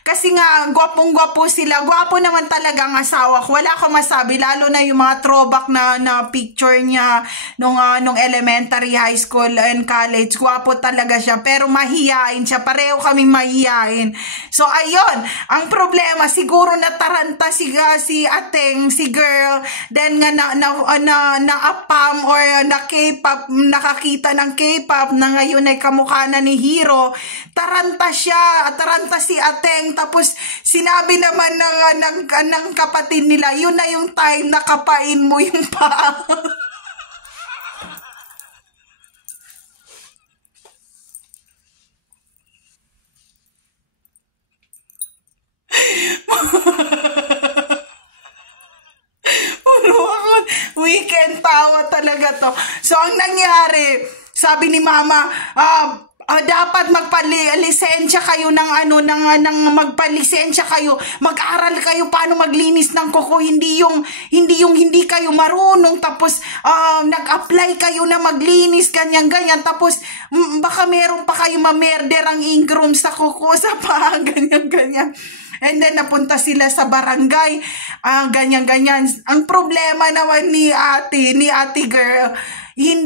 Kasi nga, gwapong-gwapo sila. Gwapo naman talaga ang asawa ko. Wala akong masabi, lalo na yung mga throwback na picture niya nung elementary, high school, and college. Gwapo talaga siya, pero mahiyain siya. Pareho kaming mahiyain. So, ayun, ang problema, siguro nataranta si ateng, si girl, then nga na-apam or na-K-pop, nakakita ng K-pop na ngayon ay kamukha na ni Hero. Taranta si ateng, tapos sinabi naman ng kapatid nila, yun na yung time na kapain mo yung paa. Weekend tawa talaga to. So, ang nangyari, sabi ni mama, dapat magpalisensya kayo ng magpalisensya kayo, mag-aral kayo paano maglinis ng kuko, hindi kayo marunong, tapos nag-apply kayo na maglinis, ganyan, tapos baka meron pa kayo ma-murder ang ingroom sa kuko, sa paa, ganyan. And then, napunta sila sa barangay. Ganyan. Ang problema naman ni ate girl,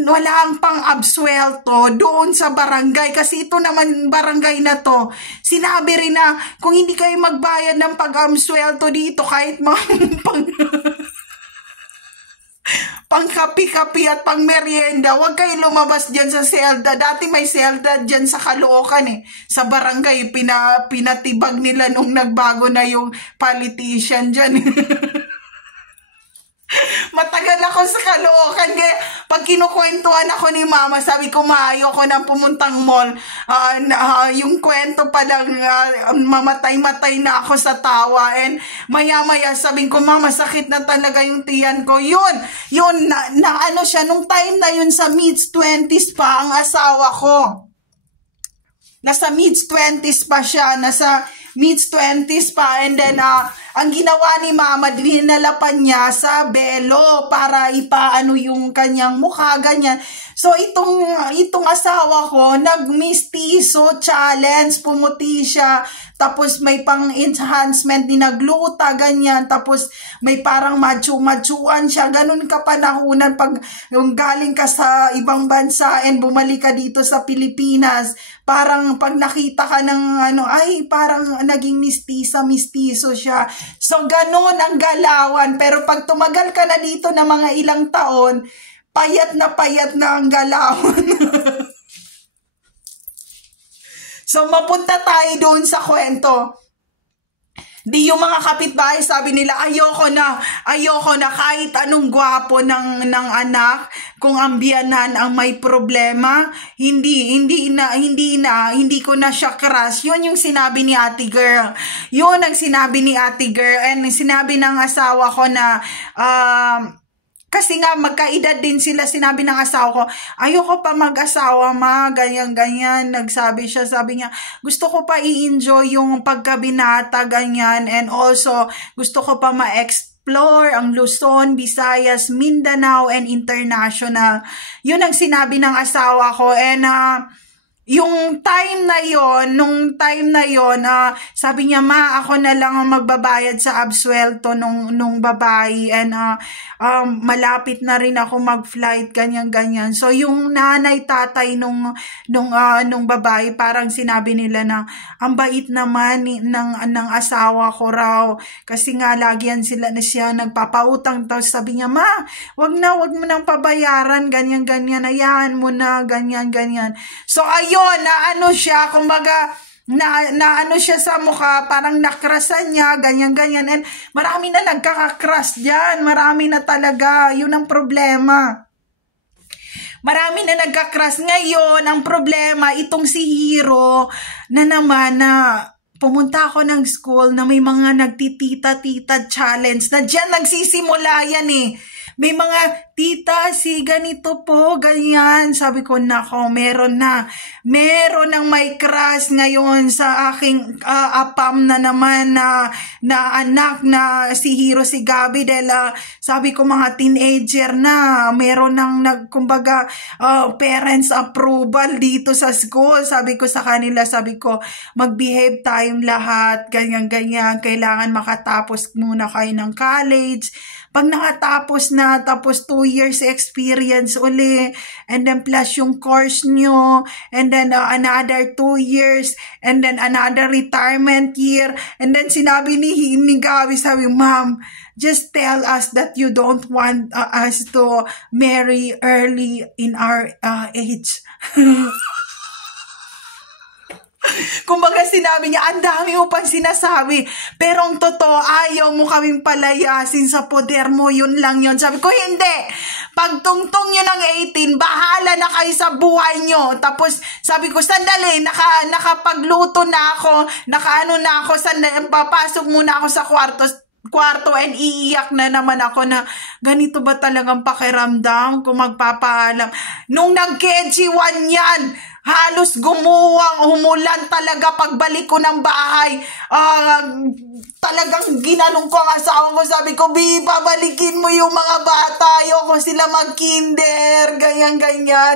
walang pang-absuelto doon sa barangay. Kasi ito naman, barangay na to, sinabi rin na, kung hindi kayo magbayad ng pag-absuelto dito, kahit pang kapi-kapi at pang merienda, huwag kayo lumabas dyan sa selda. Dati may selda dyan sa Caloocan sa barangay, pinatibag nila nung nagbago na yung politician dyan. Matagal ako sa Caloocan, kaya pag kinukwentuhan ako ni mama, sabi ko, maayo ko nang pumuntang mall. Yung kwento pa lang, mamatay-matay na ako sa tawa. And maya-maya sabi ko, mama, sakit na talaga yung tiyan ko. Yun, na ano siya, nung time na yun sa mid-20s pa, ang asawa ko. Nasa mid-20s pa siya, nasa mid-20s pa, and then ang ginawa ni mama, dinala pa niya sa belo para ipaano yung kanyang mukha, ganyan. So itong asawa ko, nag-mistiso challenge, pumuti siya, tapos may pang-enhancement din, nagluta, ganyan, tapos may parang machu-machuan siya, ganun ka panahunan pag yung galing ka sa ibang bansa and bumalik ka dito sa Pilipinas, parang pag nakita ka ng ay parang naging mistiso siya. So ganun ang galawan, pero pag tumagal ka na dito na mga ilang taon, payat na ang galawan. So, mapunta tayo doon sa kwento. Di yung mga kapitbahay, sabi nila, ayoko na kahit anong gwapo ng anak, kung ang biyanan ang may problema, hindi ko na siya crush. Yun yung sinabi ni Ate Girl. Yun ang sinabi ni Ate Girl. And sinabi ng asawa ko na, kasi nga, magkaedad din sila, sinabi ng asawa ko, ayoko pa mag-asawa, ma, ganyan. Nagsabi siya, sabi niya, gusto ko pa i-enjoy yung pagkabinata, ganyan. And also, gusto ko pa ma-explore ang Luzon, Visayas, Mindanao, and international. Yun ang sinabi ng asawa ko. And, yung time na yon, sabi niya, ma, ako na lang ang magbabayad sa absuelto nung babae, and malapit na rin ako mag-flight, ganyan. So yung nanay, tatay nung babae, parang sinabi nila na ang bait naman ng asawa ko raw, kasi nga lagi siya nagpapautang. Tapos sabi niya, ma, wag mo nang pabayaran, ganyan, ayahan mo na, ganyan. So ayun, na ano siya, kumbaga, na ano siya sa mukha, parang nakrasan niya, ganyan. And marami na nagkakakras dyan, marami na talaga, yun ang problema. Marami na nagkakras ngayon, ang problema, itong si Hero, na naman na, pumunta ako ng school na may mga nagtitita-tita challenge, na dyan nagsisimula yan May mga, tita, si ganito po, ganyan. Sabi ko, nako, meron ng may crush ngayon sa aking apam na naman na anak na si Hero, si Gabi. Dahil sabi ko, mga teenager na, meron ng kumbaga, parents approval dito sa school. Sabi ko sa kanila, mag-behave tayong lahat, ganyan. Kailangan makatapos muna kayo ng college. Pag nakatapos na, tapos 2 years experience uli, and then plus yung course nyo, and then another 2 years, and then another retirement year, and then sinabi ni Gabi, sabi, ma'am, just tell us that you don't want us to marry early in our age. Kumbaga sinabi niya, ang dami mo pang sinasabi, pero ang totoo, ayaw mo kaming palayasin sa poder mo, yun lang yun. Sabi ko, hindi. Pag tungtong nyo ng 18, bahala na kayo sa buhay nyo. Tapos sabi ko, sandali, nakapagluto na ako, nakaano na ako, sandali, papasok muna ako sa kwarto and iiyak na naman ako na ganito ba talagang pakiramdam kung magpapaalam. Nung nag-KG1 yan, halos humulan talaga pagbalik ko ng bahay. Talagang ginanong ko ang asawa ko. Sabi ko, babalikin mo yung mga bata. Ayoko sila mag-kinder. Ganyan.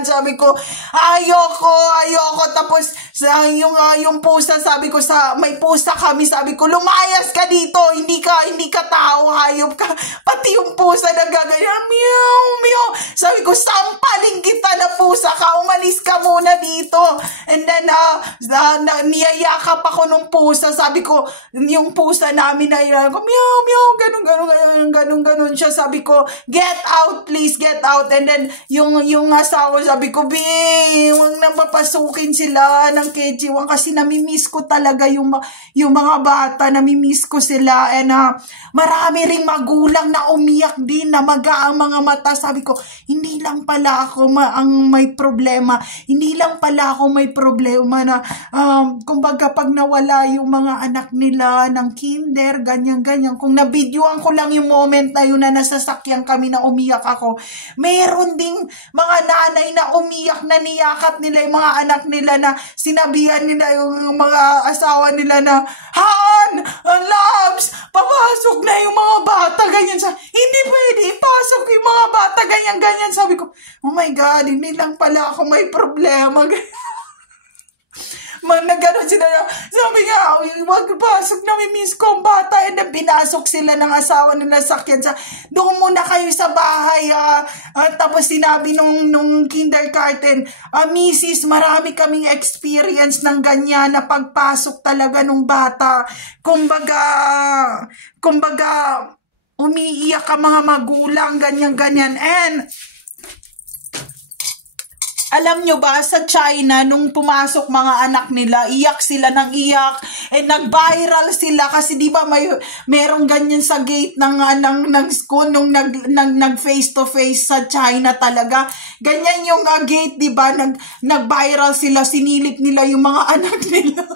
Sabi ko, ayoko. Tapos, yung pusa, sabi ko, may pusa kami. Sabi ko, lumayas ka dito. Hindi ka tao, hayop ka. Pati yung pusa nagaganyan, meow. Sabi ko, sampaling kita na pusa ka. Umalis ka muna dito. And then, niyayakap ako nung pusa. Sabi ko, yung pusa namin na ilan ko, meow, meow, ganun siya. Sabi ko, get out, please, get out. And then, yung asawa, sabi ko, huwag nang papasukin sila ng KG1 kasi namimiss ko talaga yung mga bata, namimiss ko sila. And marami ring magulang na umiyak din, na ang mga mata. Sabi ko, hindi lang pala ako ang may problema. Hindi lang pala ako may problema na, kumbaga pag nawala yung mga anak nila ng kinder, ganyan. Kung nabidyoan ko lang yung moment na yun na nasasakyan kami na umiyak ako, meron ding mga nanay na umiyak na niyakap nila yung mga anak nila na sinabihan nila yung mga asawa nila na, Han! Loves! Papasok na yung mga bata, ganyan. Hindi pwede, ipasok yung mga bata, ganyan. Sabi ko, oh my God, hindi lang pala ako may problema. Nagganon sila na, sabi nga, wag pasok, namimiss ko ang bata. And then pinasok sila ng asawa nila sakyan sa, doon muna kayo sa bahay. Tapos sinabi nung kindergarten, Mrs., marami kaming experience ng ganyan na pagpasok talaga nung bata. Kumbaga, umiiyak ka mga magulang, ganyan. And alam nyo ba, sa China, nung pumasok mga anak nila, iyak sila ng iyak, nag-viral sila kasi di ba merong ganyan sa gate ng school nung nag-face-to-face sa China talaga. Ganyan yung gate, di ba? Nag-viral sila, sinilip nila yung mga anak nila.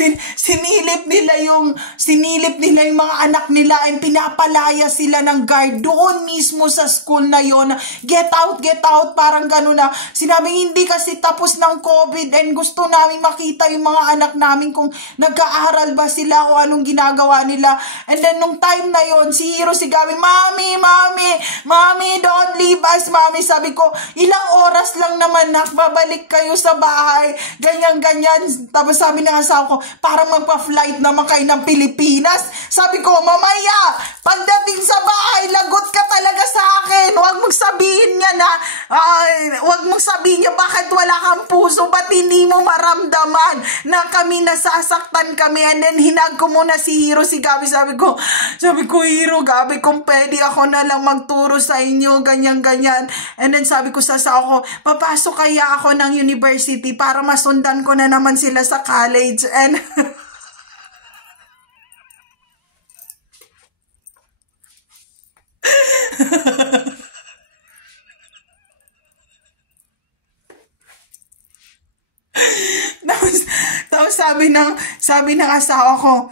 Sinilip nila yung mga anak nila, and pinapalaya sila ng guard doon mismo sa school na yon. Get out, parang gano'n na. Sinabing hindi kasi tapos ng COVID and gusto namin makita yung mga anak namin kung nag-aaral ba sila o anong ginagawa nila. And then nung time na yon, si Hiro Sigawi, Mami, don't leave us, Mami. Sabi ko, ilang oras lang naman, babalik kayo sa bahay, ganyan. Tapos sabi ng asawa ko, parang magpa-flight naman kayo ng Pilipinas. Sabi ko, mamaya, pagdating sa bahay, lagot ka talaga sa akin. Huwag mong sabihin niya na, bakit wala kang puso, ba't hindi mo maramdaman na kami nasasaktan kami. And then hinag ko muna si Hiro Sigawi. Sabi ko, Hiro, Gabi, kung pwede ako na lang magturo sa inyo, ganyan. And then sabi ko sa asawa ko, papasok kaya ako ng university para masundan ko na naman sila sa college. And tapos sabi ng asawa ko,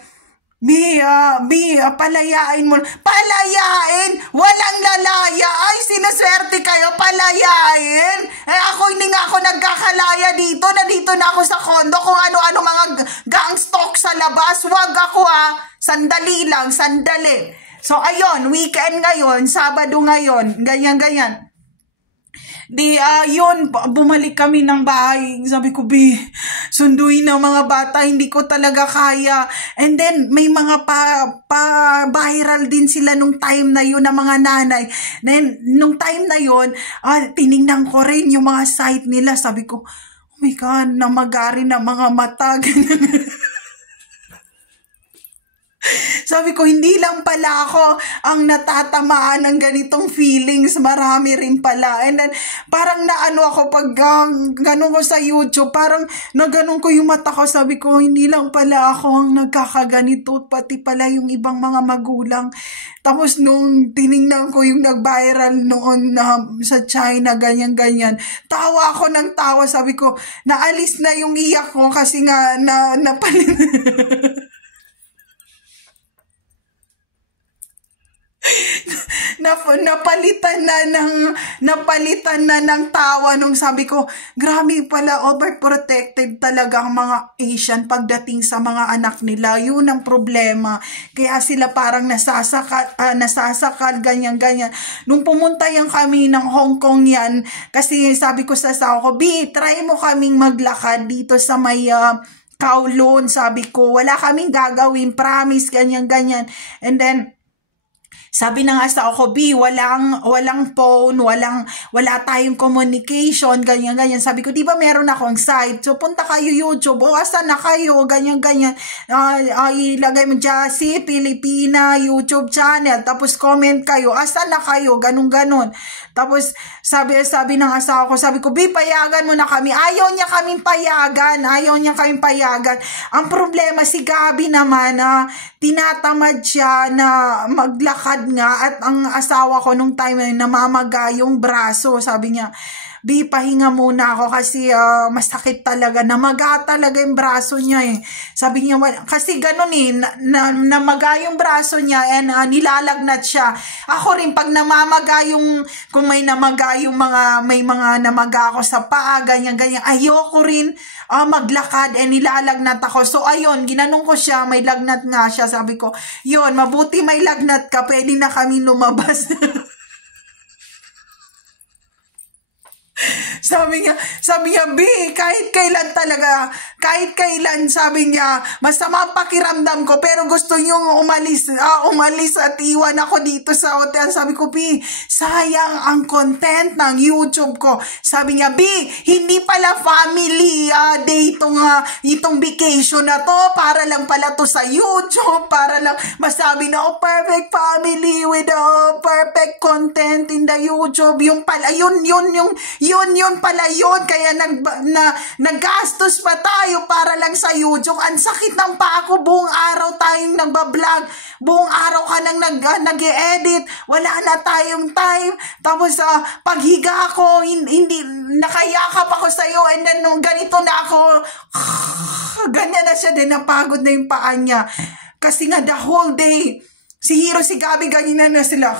palayain mo. Palayain? Walang lalaya. Ay, sinaswerte kayo, palayain. Ako hindi nga ako nagkakalaya dito. Nandito na ako sa kondo kung ano-ano mga gangstok sa labas. Wag ako Sandali lang. So, ayun, weekend ngayon, Sabado ngayon, ganyan. Yun, bumalik kami ng bahay. Sabi ko, sunduin ng mga bata, hindi ko talaga kaya. And then, may mga pa-viral din sila nung time na yun, ng mga nanay. Then, nung time na yun, tinignan ko rin yung mga site nila. Sabi ko, oh my God, namagari na mga mata. Sabi ko, hindi lang pala ako ang natatamaan ng ganitong feelings, marami rin pala. And then, parang naano ako pag ganun ko sa YouTube, parang naganon ko yung mata ko. Sabi ko, hindi lang pala ako ang nagkakaganito, pati pala yung ibang mga magulang. Tapos nung tinignan ko yung nag-viral noon sa China, ganyan. Tawa ako ng tawa. Sabi ko, naalis na yung iyak ko kasi nga napalitan na ng tawa nung sabi ko, grabe pala, overprotected talaga ang mga Asian pagdating sa mga anak nila. Yun ang problema. Kaya sila parang nasasakal, ganyan. Nung pumunta yan kami ng Hong Kong yan, kasi sabi ko sa asawa ko, try mo kaming maglakad dito sa may Kowloon. Sabi ko, wala kaming gagawin, promise, ganyan. And then, Sabi ng asawa ko, B, walang phone, wala tayong communication, ganyan. Sabi ko, di ba meron akong site? So, punta kayo YouTube. O, asan na kayo? Ganyan. Ilagay mo Jassy, Pilipina, YouTube channel. Tapos, comment kayo. Asan na kayo? Ganun. Tapos, sabi ng asawa ko, sabi ko, B, payagan mo na kami. Ayaw niya kaming payagan. Ang problema, si Gabi naman, tinatamad siya na maglakad nga, at ang asawa ko nung time na namamaga yung braso. Sabi niya, B, pahinga muna ako kasi masakit talaga. Namaga talaga yung braso niya eh. Sabi niya, kasi ganun eh, namaga yung braso niya and nilalagnat siya. Ako rin, pag namamaga yung, kung may namaga yung may mga namaga ako sa paa, ganyan, ayoko rin maglakad and nilalagnat ako. So ayun, ginanong ko siya, may lagnat nga siya. Sabi ko, yun, mabuti may lagnat ka, pwede na kami lumabas. Sabi niya, B, kahit kailan, sabi niya, masama ang pakiramdam ko, pero gusto niyong umalis at iwan ako dito sa hotel. Sabi ko, B, sayang ang content ng YouTube ko. Sabi niya, B, hindi pala family day itong vacation na to, para lang pala to sa YouTube, para lang masabi na, perfect family with perfect content in the YouTube. Yung pala, yun pala yun, kaya naggastos pa tayo para lang sa YouTube. Ang sakit ng paa ko, buong araw tayong nagbablog, buong araw ka nang nag-e-edit, wala na tayong time. Tapos paghiga ako, hindi nakayakap ako sa'yo, and then nung ganito na ako, ganyan na siya din, napagod na yung paa niya. Kasi nga the whole day, si Hero, si Gabi, ganyan na sila.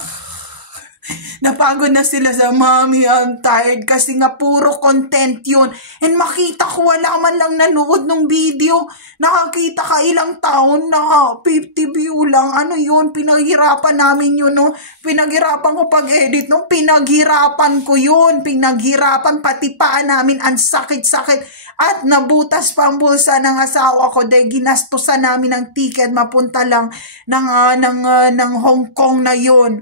Napagod na sila sa, Mommy, I'm tired, kasi nga puro content yun. And makita ko, wala man lang nanood ng video. Nakakita ka ilang taon, 50 view lang. Ano yun? Pinaghirapan namin yun, no? Pinaghirapan ko pag-edit, no? Pinaghirapan ko yun. Pati paan namin, ang sakit-sakit. At nabutas pa ang bulsa ng asawa ko dahil ginastusan namin ng ticket mapunta lang ng Hong Kong na yun.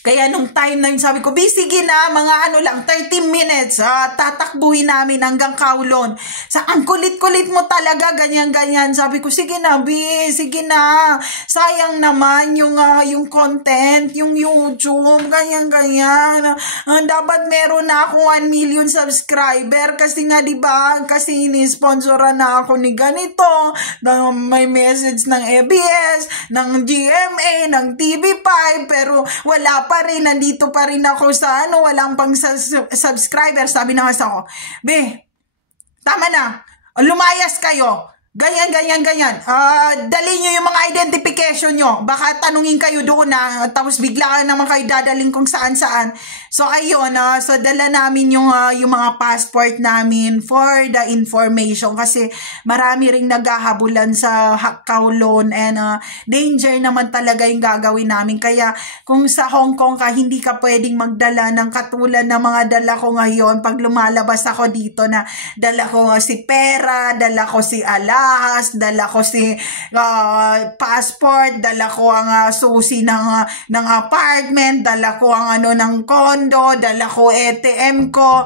Kaya nung time na yun, sabi ko, sige na, mga 30 minutes, tatakbuhin namin hanggang Kowloon. Ang kulit-kulit mo talaga, ganyan. Sabi ko, sige na, sige na. Sayang naman yung content, yung YouTube, ganyan. Dapat meron na ako 1 million subscriber, kasi nga, diba, kasi ini-sponsoran na ako ni ganito, may message ng ABS, ng GMA, ng TV5, pero wala pa rin, nandito pa rin ako sa walang pang subscriber. Sabi na nga ako, tama na, lumayas kayo. Ganyan. Dali nyo yung mga identification nyo. Baka tanungin kayo doon na, tapos bigla naman kayo dadaling kung saan-saan. So, ayun, so dala namin yung mga passport namin for the information. Kasi marami ring naghahabulan sa Kowloon and danger naman talaga yung gagawin namin. Kaya kung sa Hong Kong ka, hindi ka pwedeng magdala ng katulad ng mga dala ko ngayon. Pag lumalabas ako dito na dala ko si pera, dala ko si dala ko si passport, dala ko ang susi ng apartment, dala ko ang ng condo, dala ko ATM ko.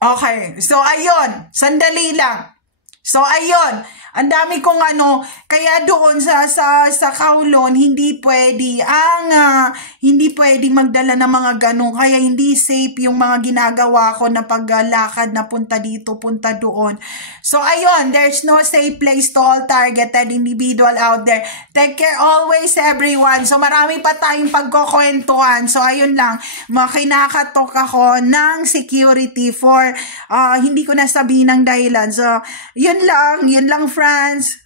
Okay, so ayun, sandali lang. So ayun, ang dami kong kaya doon sa Kowloon, hindi pwede magdala ng mga ganun. Kaya hindi safe yung mga ginagawa ko na paglalakad na punta dito, punta doon. So ayun, there's no safe place to all targeted individual out there. Take care always, everyone. So marami pa tayong pagkukwentuhan. So ayun lang, kinakatok ako ng security for hindi ko nasabihin ng dahilan. So yun lang, friends.